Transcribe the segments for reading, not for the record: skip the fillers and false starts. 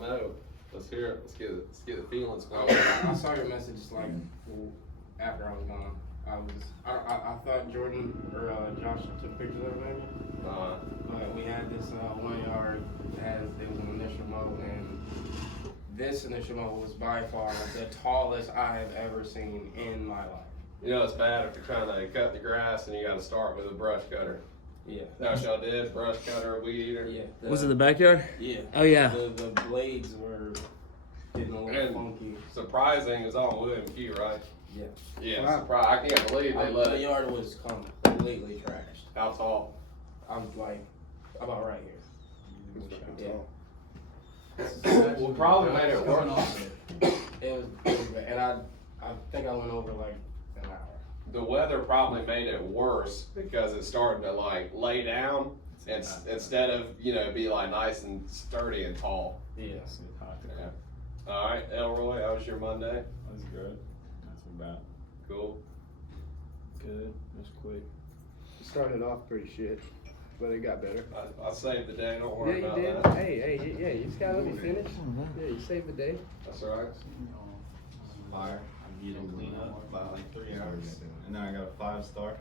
know. Let's hear it. Let's get the feelings going. I saw your message like after I was gone. I thought Jordan or Josh took pictures of it maybe. But we had this 1 yard it was an initial mow, and this initial mow was by far the tallest I have ever seen in my life. You know, it's bad if you're trying to cut the grass and you got to start with a brush cutter. Yeah. That's what y'all did? Brush cutter, weed eater? Yeah. Was it the backyard? Yeah. Oh, yeah. The blades were getting a little funky. Surprising, it's all William Key, right? Yeah. Yeah, Wow. surprised. I can't believe they let The it. yard was completely trashed. How tall? I'm like about right here. Well, probably made it worse. It was bad. And I think I went over like an hour. The weather probably made it worse because it's starting to like lay down and instead of, you know, be like nice and sturdy and tall. Yeah. Yeah. All right, Elroy, how was your Monday? That was good. Not so bad. Cool. Good. Just quick. Started off pretty shit, but it got better. I saved the day, don't Yeah, worry you about did. that. Hey, yeah, you just gotta let me finish. Yeah, you saved the day. That's all right. Fire. I'm getting clean up about like 3 hours. And then I got a 5-star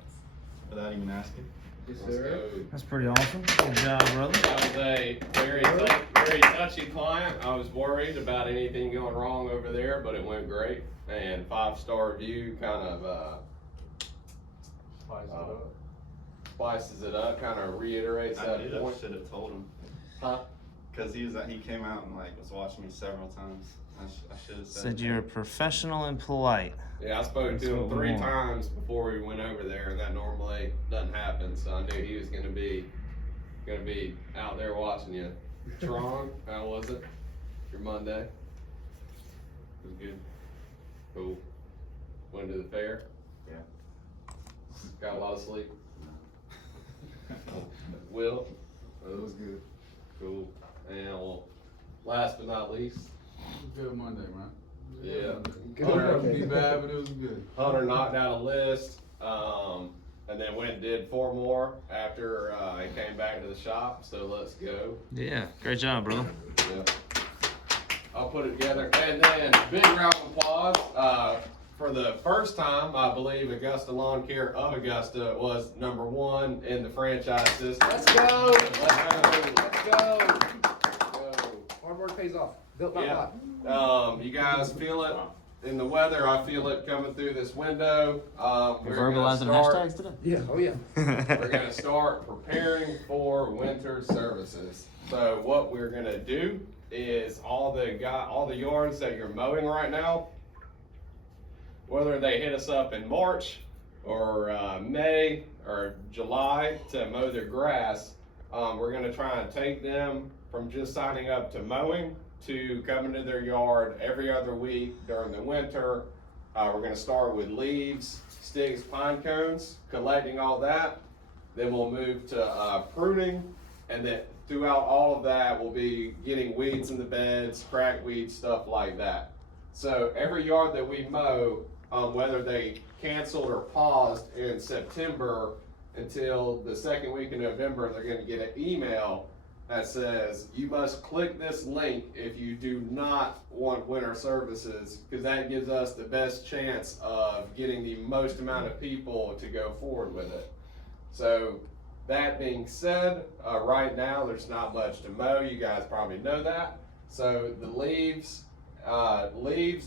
without even asking. Yes, Let's go. That's pretty awesome. Good job, brother. That was a very touchy client. I was worried about anything going wrong over there, but it went great. And 5-star review kind of spices it up, kind of reiterates I that did. I point. should have told him. Huh? Cause he came out and like was watching me several times. I should have said. Said you're professional and polite. Yeah, I spoke That's to him what we 3 want. times before we went over there, and that normally doesn't happen. So I knew he was gonna be out there watching you. Strong, how was it? Your Monday? It was good. Cool. Went to the fair? Yeah. Got a lot of sleep? Will? It was good. Cool. And well, last but not least, Good Monday, man. Yeah. Good It Monday. could be bad, but it was good. Hunter knocked out a list, and then went and did 4 more after he came back to the shop. So let's go. Yeah, great job, brother. Yeah. I'll put it together. And then big round of applause. For the first time, I believe Augusta Lawn Care of Augusta was #1 in the franchise system. Let's go. Let's go. Hard work pays off. Built my Yeah. lot. You guys feel it in the weather. I feel it coming through this window. You're We're gonna verbalizing start- hashtags today? Yeah. Oh yeah. We're gonna start preparing for winter services. So what we're gonna do is all the yards that you're mowing right now, whether they hit us up in March or May or July to mow their grass, we're gonna try and take them from just signing up to mowing to coming to their yard every other week during the winter. We're gonna start with leaves, sticks, pine cones, collecting all that. Then we'll move to pruning, and then throughout all of that, we'll be getting weeds in the beds, cracked weeds, stuff like that. So every yard that we mow, whether they canceled or paused in September until the second week in November, they're gonna get an email that says, you must click this link if you do not want winter services, because that gives us the best chance of getting the most amount of people to go forward with it. So that being said, right now there's not much to mow. You guys probably know that. So the leaves,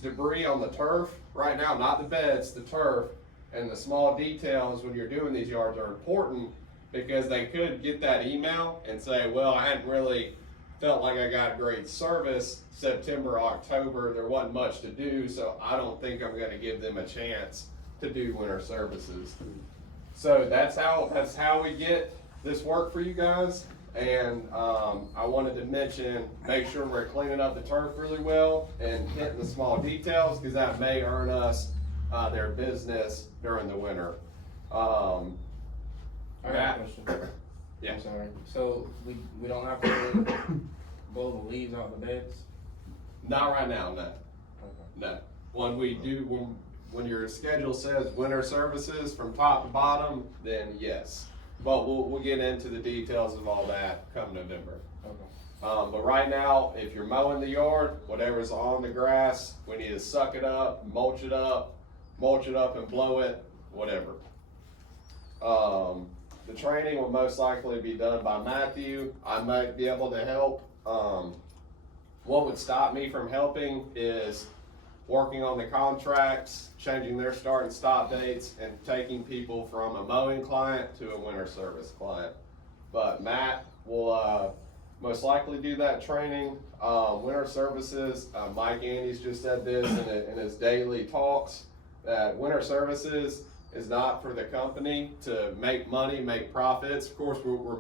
debris on the turf, right now, not the beds, the turf, and the small details when you're doing these yards are important, because they could get that email and say, well, I hadn't really felt like I got great service September, October, there wasn't much to do, so I don't think I'm gonna give them a chance to do winter services. So that's how we get this work for you guys. And I wanted to mention, make sure we're cleaning up the turf really well and hitting the small details, because that may earn us their business during the winter. I got a question. Yeah. I'm sorry. So we don't have to blow the leaves out the beds? Not right now, no. Okay. No. When your schedule says winter services from top to bottom, then yes. But we'll get into the details of all that come November. Okay. But right now, if you're mowing the yard, whatever's on the grass, we need to suck it up, mulch it up and blow it, whatever. The training will most likely be done by Matthew. I might be able to help. What would stop me from helping is working on the contracts, changing their start and stop dates, and taking people from a mowing client to a winter service client. But Matt will most likely do that training. Winter services, Mike Andes just said this in his daily talks, that winter services is not for the company to make money, make profits. Of course, we're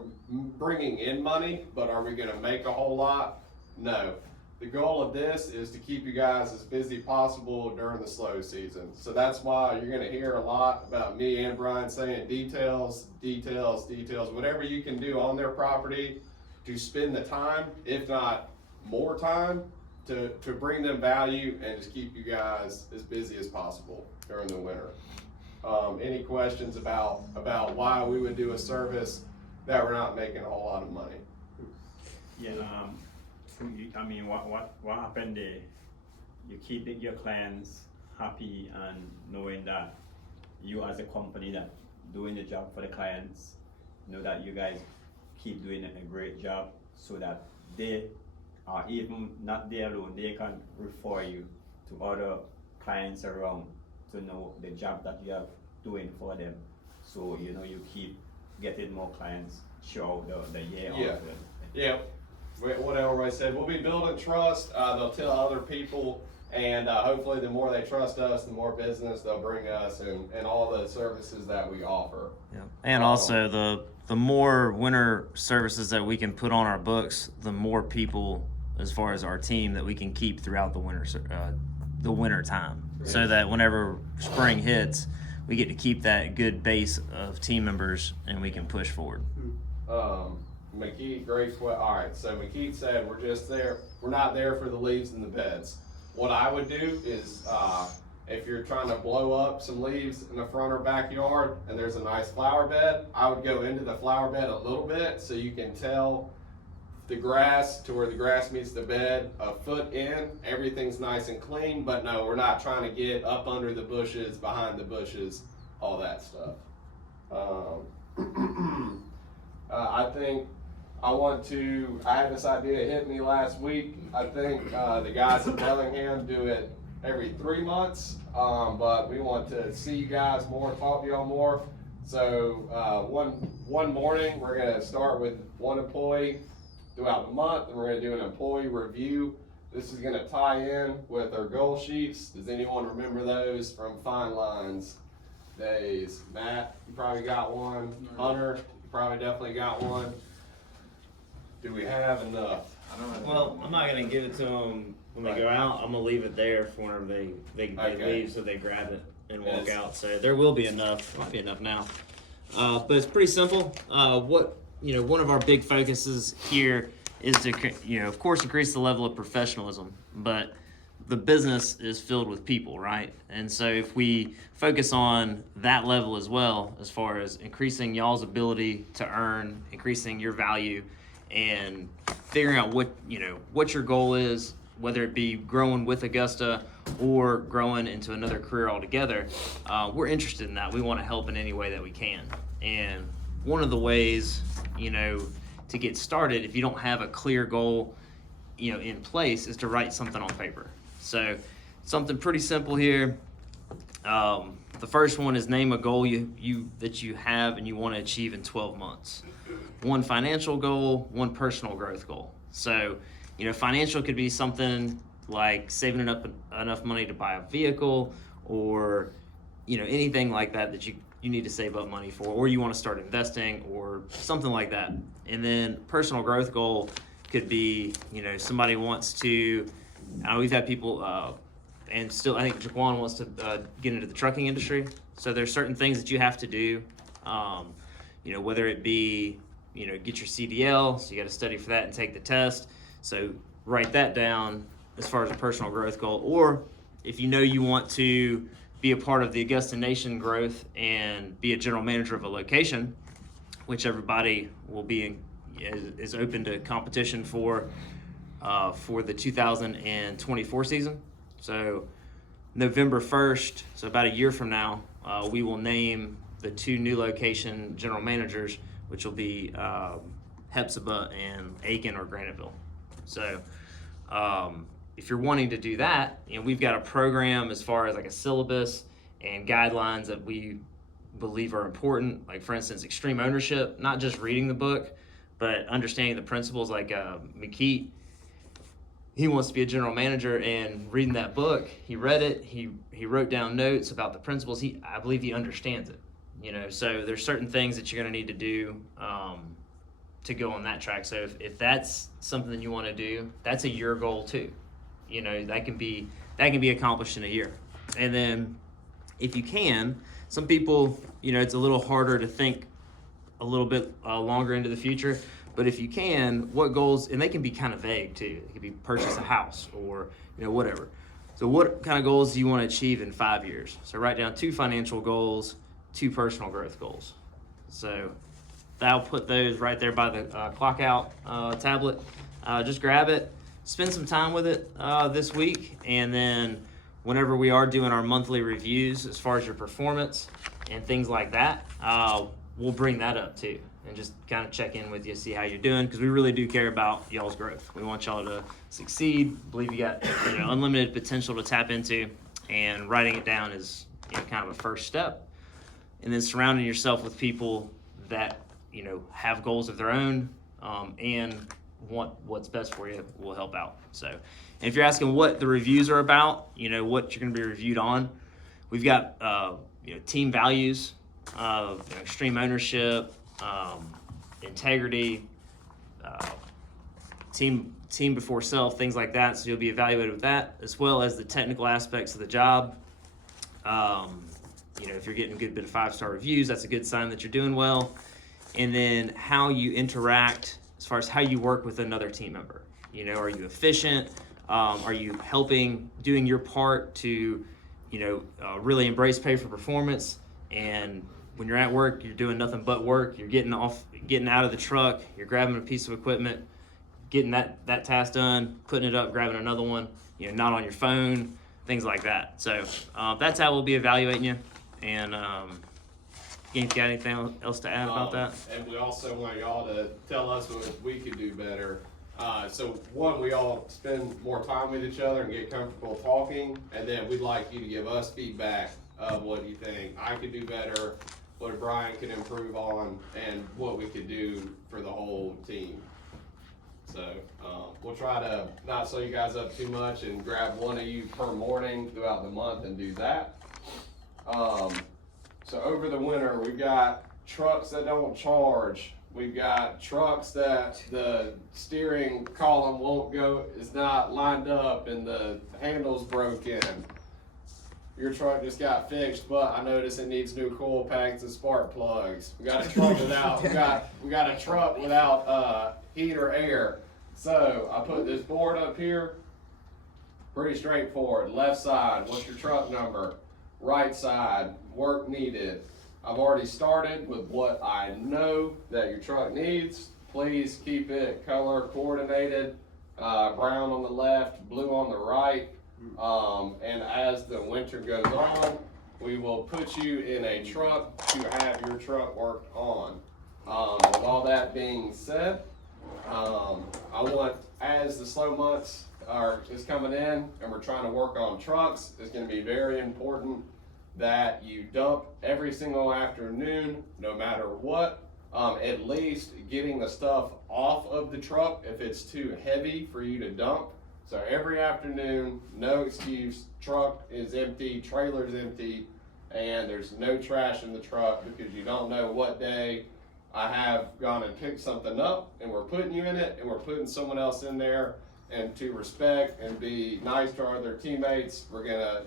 bringing in money, but are we gonna make a whole lot? No. The goal of this is to keep you guys as busy as possible during the slow season. So that's why you're gonna hear a lot about me and Brian saying details, whatever you can do on their property to spend the time, if not more time, to bring them value and just keep you guys as busy as possible during the winter. Any questions about why we would do a service that we're not making a whole lot of money? Yeah, I mean, what happened there? You keep your clients happy and knowing that you as a company that doing the job for the clients, know that you guys keep doing a great job so that they are even not there alone, they can refer you to other clients around to know the job that you are doing for them. So, you know, you keep getting more clients throughout the year. Yeah. Yeah. What everybody said, we'll be building trust. They'll tell other people, and hopefully the more they trust us, the more business they'll bring us and all the services that we offer. Yeah. And also the more winter services that we can put on our books, the more people, as far as our team, that we can keep throughout the winter time. So that whenever spring hits, we get to keep that good base of team members and we can push forward. McKee, great question. All right, so McKee said we're not there for the leaves and the beds. What I would do is, if you're trying to blow up some leaves in the front or backyard and there's a nice flower bed, I would go into the flower bed a little bit so you can tell the grass to where the grass meets the bed, a foot in, everything's nice and clean, but no, we're not trying to get up under the bushes, behind the bushes, all that stuff. I had this idea, it hit me last week. I think the guys in Bellingham do it every 3 months, but we want to see you guys more, talk to y'all more. So one morning, we're gonna start with one employee throughout the month, and we're gonna do an employee review. This is gonna tie in with our goal sheets. Does anyone remember those from Fine Lines days? Matt, you probably got one. Hunter, you probably definitely got one. Do we have enough? Well, I'm not gonna give it to them when they go out. I'm gonna leave it there for whenever they Okay. leave, so they grab it and walk Yes. out. So there will be enough. Might be enough now. But it's pretty simple. One of our big focuses here is to, of course, increase the level of professionalism. But the business is filled with people, right? And so if we focus on that level as well, as far as increasing y'all's ability to earn, increasing your value, and figuring out what your goal is, whether it be growing with Augusta or growing into another career altogether, we're interested in that. We want to help in any way that we can. And one of the ways, to get started, if you don't have a clear goal, in place, is to write something on paper. So something pretty simple here. The first one is name a goal that you have and you want to achieve in 12 months. One financial goal, one personal growth goal. So, financial could be something like saving enough money to buy a vehicle, or, anything like that you need to save up money for, or you want to start investing or something like that. And then personal growth goal could be, somebody wants to, we've had people, and still I think Jaquan wants to get into the trucking industry. So there's certain things that you have to do, whether it be, get your CDL, so you got to study for that and take the test. So write that down as far as a personal growth goal. Or if you want to be a part of the Augusta Nation growth and be a general manager of a location, which everybody will be is open to competition for the 2024 season. So November 1st, so about a year from now, we will name the 2 new location general managers, which will be Hepzibah and Aiken or Graniteville. So if you're wanting to do that, we've got a program as far as like a syllabus and guidelines that we believe are important. Like for instance, extreme ownership, not just reading the book, but understanding the principles. Like McKeat, he wants to be a general manager, and reading that book, he read it, he wrote down notes about the principles. I believe he understands it. So there's certain things that you're going to need to do to go on that track. So if that's something that you want to do, that's a year goal too. That can be accomplished in a year. And then if you can, some people, it's a little harder to think a little bit longer into the future. But if you can, what goals, and they can be kind of vague too. It could be purchase a house or, whatever. So what kind of goals do you want to achieve in 5 years? So write down 2 financial goals, 2 personal growth goals. So I'll put those right there by the clock out tablet. Just grab it, spend some time with it this week, and then whenever we are doing our monthly reviews as far as your performance and things like that, we'll bring that up too and just kind of check in with you, see how you're doing, because we really do care about y'all's growth. We want y'all to succeed, believe you got unlimited potential to tap into, and writing it down is kind of a first step. And then surrounding yourself with people that have goals of their own and want what's best for you will help out. So, and if you're asking what the reviews are about, what you're going to be reviewed on, we've got team values, extreme ownership, integrity, team before self, things like that. So you'll be evaluated with that, as well as the technical aspects of the job. If you're getting a good bit of 5-star reviews, that's a good sign that you're doing well. And then how you interact as far as how you work with another team member. Are you efficient? Are you helping, doing your part to, really embrace pay for performance? And when you're at work, you're doing nothing but work. You're getting out of the truck, you're grabbing a piece of equipment, getting that task done, putting it up, grabbing another one, not on your phone, things like that. So that's how we'll be evaluating you. And you got anything else to add about that? And we also want y'all to tell us what we could do better. So one, we all spend more time with each other and get comfortable talking, and then we'd like you to give us feedback of what you think I could do better, what Brian could improve on, and what we could do for the whole team. So we'll try to not slow you guys up too much and grab one of you per morning throughout the month and do that. So over the winter, we've got trucks that don't charge. We've got trucks that the steering column is not lined up and the handle's broken. Your truck just got fixed, but I noticed it needs new coil packs and spark plugs. We got a truck without, we got a truck without heat or air. So I put this board up here, pretty straightforward. Left side, what's your truck number? Right side, work needed. I've already started with what I know that your truck needs. Please keep it color coordinated. Brown on the left, blue on the right. And as the winter goes on, we will put you in a truck to have your truck worked on. With all that being said, I want, as the slow months is coming in and we're trying to work on trucks, it's going to be very important that you dump every single afternoon, no matter what. At least getting the stuff off of the truck if it's too heavy for you to dump. So every afternoon, no excuse, truck is empty, trailer's empty, and there's no trash in the truck because you don't know what day I have gone and picked something up and we're putting you in it and we're putting someone else in there. And to respect and be nice to our other teammates, we're gonna,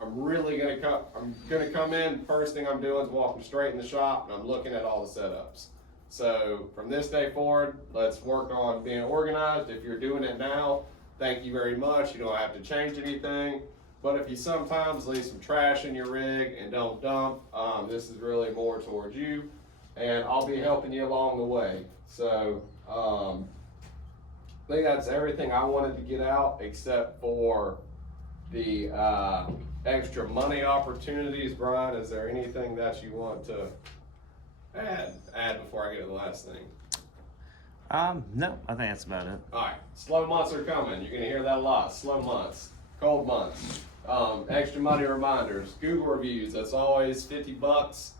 I'm gonna come in, first thing I'm doing is walking straight in the shop and I'm looking at all the setups. So from this day forward, let's work on being organized. If you're doing it now, thank you very much. You don't have to change anything. But if you sometimes leave some trash in your rig and don't dump, this is really more towards you. and I'll be helping you along the way. So, I think that's everything I wanted to get out, except for the, extra money opportunities. Brian, is there anything that you want to add before I get to the last thing? No, I think that's about it. Alright, slow months are coming. You're gonna hear that a lot. Slow months, cold months, extra money reminders, Google reviews. That's always $50.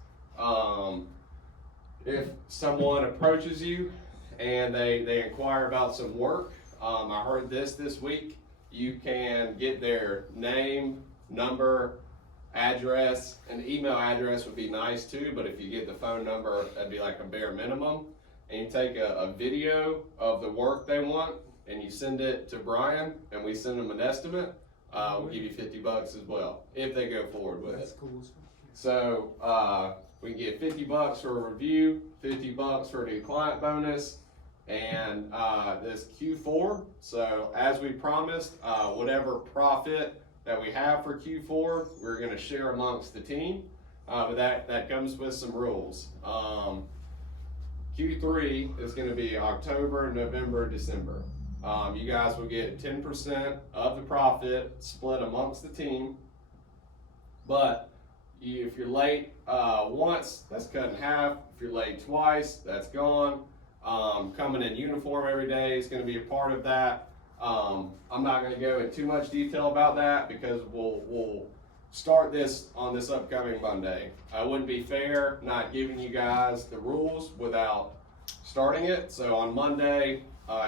If someone approaches you and they inquire about some work, I heard this week, you can get their name, number, address, and email address would be nice too, but if you get the phone number, that'd be like a bare minimum. And you take a video of the work they want and you send it to Brian and we send them an estimate, we'll give you $50 as well, if they go forward with it. So, we can get $50 for a review, $50 for the client bonus, and, this Q4. So as we promised, whatever profit that we have for Q4, we're gonna share amongst the team, but that comes with some rules. Q3 is gonna be October, November, December. You guys will get 10% of the profit split amongst the team. But if you're late once, that's cut in half. If you're late twice, that's gone. Coming in uniform every day is gonna be a part of that. I'm not gonna go into too much detail about that because we'll start this on this upcoming Monday. It wouldn't be fair not giving you guys the rules without starting it. So on Monday,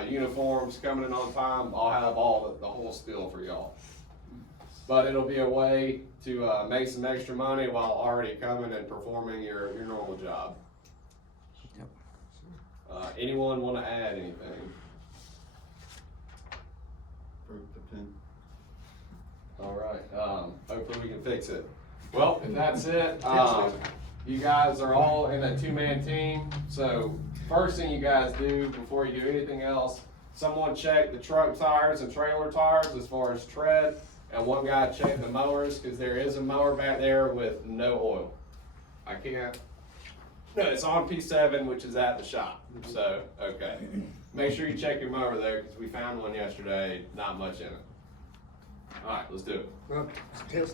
uniforms coming in on time, I'll have the whole spiel for y'all. But it'll be a way to make some extra money while already coming and performing your normal job. Yep. Anyone want to add anything? Broke the pin. All right, hopefully we can fix it. Well, if that's it, you guys are all in a two-man team. So first thing you guys do before you do anything else, someone check the truck tires and trailer tires as far as tread, and one guy check the mowers, because there is a mower back there with no oil. I can't, no, it's on P7, which is at the shop, so, okay. Make sure you check your mower there, because we found one yesterday, not much in it. All right, let's do it. Well, tell